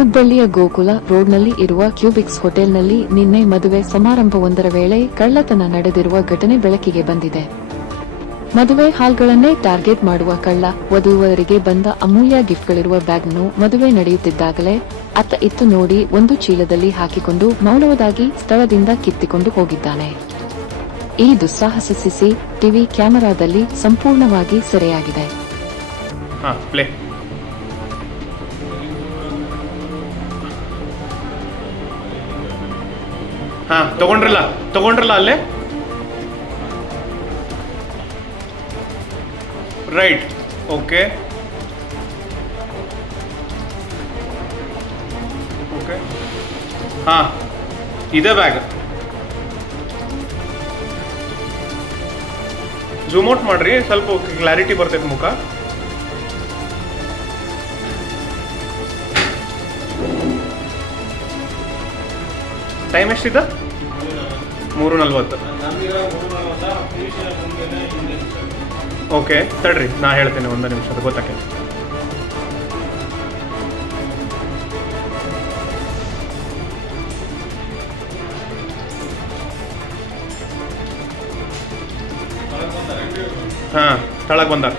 ಹುಬ್ಬಳ್ಳಿಯ ಗೋಕುಲ ರೋಡ್ನಲ್ಲಿ ಇರುವ ಕ್ಯೂಬಿಕ್ಸ್ ಹೋಟೆಲ್ನಲ್ಲಿ ನಿನ್ನೆ ಮದುವೆ ಸಮಾರಂಭವೊಂದರ ವೇಳೆ ಕಳ್ಳತನ ನಡೆದಿರುವ ಘಟನೆ ಬೆಳಕಿಗೆ ಬಂದಿದೆ. ಮದುವೆ ಹಾಲ್ಗಳನ್ನೇ ಟಾರ್ಗೆಟ್ ಮಾಡುವ ಕಳ್ಳ ವಧುವರರಿಗೆ ಬಂದ ಅಮೂಲ್ಯ ಗಿಫ್ಟ್ಗಳಿರುವ ಬ್ಯಾಗ್ನ್ನು ಮದುವೆ ನಡೆಯುತ್ತಿದ್ದಾಗಲೇ ಅತ್ತ ಇತ್ತು ನೋಡಿ ಒಂದು ಚೀಲದಲ್ಲಿ ಹಾಕಿಕೊಂಡು ಮೌನವದಾಗಿ ಸ್ಥಳದಿಂದ ಕಿತ್ತಿಕೊಂಡು ಹೋಗಿದ್ದಾನೆ. ಈ ದುಸ್ಸಾಹಸ ಟಿವಿ ಕ್ಯಾಮೆರಾದಲ್ಲಿ ಸಂಪೂರ್ಣವಾಗಿ ಸೆರೆಯಾಗಿದೆ. ತಗೊಂಡ್ರಲ್ಲ ಅಲ್ಲೇ ರೈಟ್. ಓಕೆ ಓಕೆ ಇದೆ ಬ್ಯಾಗ್. ಝೂಮ್ ಔಟ್ ಮಾಡ್ರಿ, ಸ್ವಲ್ಪ ಕ್ಲಾರಿಟಿ ಬರ್ತೈತೆ ಮುಖ. ಟೈಮ್ ಎಷ್ಟಿದೆ? 3:40. ಓಕೆ ತಡ್ರಿ, ನಾ ಹೇಳ್ತೇನೆ, ಒಂದು ನಿಮಿಷ ಗೊತ್ತಾಕೆ. ತಳಗ್ ಬಂದಾರ.